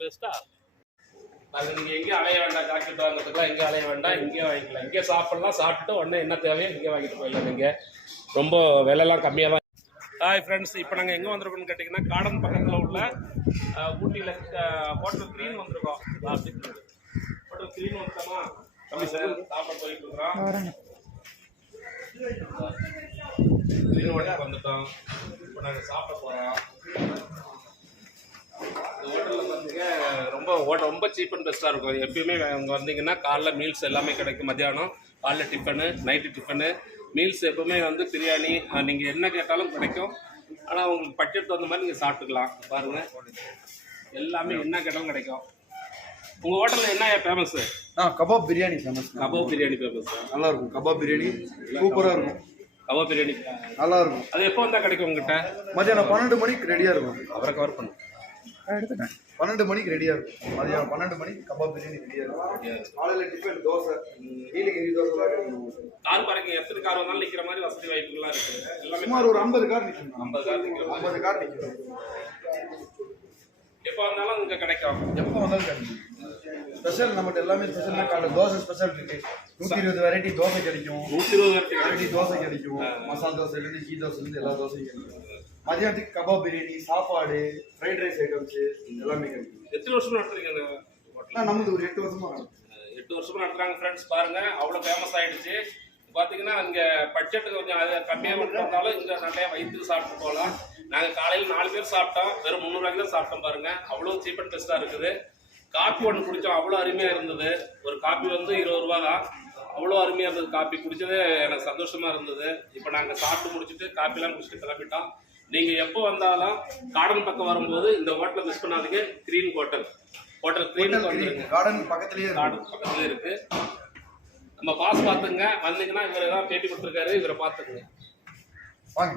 பெஸ்டா அது நீங்க எங்கே அலைய வேண்டாம், ஜாக்கெட் வாங்குறதுக்குலாம் எங்கே அலைய வேண்டாம், இங்கே வாங்கிக்கலாம். இங்கே சாப்பிடலாம், சாப்பிட்டு உடனே என்ன தேவையோ இங்கே வாங்கிட்டு போயிடலாம். நீங்கள் ரொம்ப விலைலாம் கம்மியாக தான். ஹாய் ஃப்ரெண்ட்ஸ், இப்போ நாங்கள் எங்கே வந்திருக்கோம்னு கேட்டிங்கன்னா கார்டன் பக்கத்தில் உள்ள ஊட்டியில் ஹோட்டல் க்ரீன் வந்திருக்கோம். ஹோட்டல் க்ரீன் வந்துட்டோமா கம்மி சார் சாப்பிட போயிட்டு இருக்கிறோம். க்ரீன் ஹோட்டல் வந்துட்டோம். இப்போ நாங்கள் சாப்பிட போகிறோம். இந்த ஹோட்டலில் வந்துங்க ரொம்ப சீப் அண்ட் பெஸ்ட்டாக இருக்கும். எப்பயுமே அங்கே வந்தீங்கன்னா காலைல மீல்ஸ் எல்லாமே கிடைக்கும். மத்தியானம் காலைல டிஃபனு, நைட்டு டிஃபனு, மீல்ஸ் எப்பவுமே வந்து பிரியாணி நீங்கள் என்ன கேட்டாலும் கிடைக்கும். ஆனால் உங்களுக்கு பட்ஜெட் தகுந்த மாதிரி நீங்கள் சாப்பிட்டுக்கலாம். பாருங்கள், எல்லாமே என்ன கேட்டாலும் கிடைக்கும். உங்கள் ஹோட்டலில் என்ன famous? Kebab biryani famous. Kebab biryani famous. நல்லா இருக்கும். கபாப் பிரியாணி சூப்பராக இருக்கும். கபாப் பிரியாணி நல்லா இருக்கும். அது எப்போ வந்தால் கிடைக்கும் உங்ககிட்ட? மதியானம் 12 மணிக்கு ரெடியாக இருக்கும். அவரை கவர் பண்ணு. எடுத்துட்டேன். 12 மணிக்கு ரெடியாக இருக்கும். மதியானம் 12 மணிக்கு கபாப் பிரியாணி ரெடியாக இருக்கும். காலையில் tiffin dosa, Nilgiri dosa. Car parking எத்தனை கார் வந்தாலும் நிற்கிற மாதிரி வசதி வாய்ப்புகள்லாம் இருக்குது. எல்லாமே சுமார் ஒரு 50 கார் நிற்கும். 50 கார் நிற்கும். 50 கார் நிற்கும். எப்போ வந்தாலும் இங்கே கிடைக்கும். எப்போ வந்தாலும் கிடைக்கும். ஸ்பெஷல் நம்மகிட்ட எல்லாமே ஸ்பெஷல் தான். காலையில் தோசை ஸ்பெஷல் இருக்கு. 120 வெரைட்டி தோசை கிடைக்கும். 120 வெரைட்டி தோசை கிடைக்கும். மசாலா தோசைலேருந்து கீ தோசைலேருந்து எல்லா தோசையும் கிடைக்கும். மதியானத்துக்கு கபாப் பிரியாணி, சாப்பாடு, ஃப்ரைட் ரைஸ் ஐட்டம்ஸ் எல்லாமே கிடைக்கும். எத்தனை வருஷமா நடத்துறீங்க அந்த ஹோட்டல்? நமக்கு ஒரு 8 வருஷமா 8 வருஷமா நடத்துறாங்க ஃப்ரெண்ட்ஸ். பாருங்க, அவ்வளோ ஃபேமஸ் ஆயிடுச்சு. பார்த்தீங்கன்னா இங்கே பட்ஜெட் கொஞ்சம் அது கம்மியாக இருந்தாலும் இங்கே நிறைய வயிற்றுக்கு சாப்பிட்டு போகலாம். நாங்கள் காலையில் 4 பேர் சாப்பிட்டோம். வெறும் 300 ரூபாய்க்கு தான் சாப்பிட்டோம். பாருங்க, அவ்வளோ சீப் அண்ட் பெஸ்ட்டாக இருக்குது. காப்பி ஒன்று குடித்தோம், அவ்வளோ அருமையாக இருந்தது. ஒரு காப்பி வந்து 20 ரூபா தான். அவ்வளோ அருமையாக இருந்தது. காப்பி குடித்ததே எனக்கு சந்தோஷமாக இருந்தது. இப்போ நாங்கள் சாப்பிட்டு முடிச்சுட்டு காப்பிலாம் குடிச்சிட்டு கிளம்பிட்டோம். நீங்கள் எப்போ வந்தாலும் கார்டன் பக்கம் வரும்போது இந்த ஹோட்டலை மிஸ் பண்ணாதீங்க. Green hotel. Hotel green garden பக்கத்துலேயே இருக்கு. நம்ம பாஸ் பார்த்துங்க. வந்தீங்கன்னா இவரை தான் பேட்டி கொடுத்துருக்காரு, இவரை பார்த்துக்குங்க. வாங்க.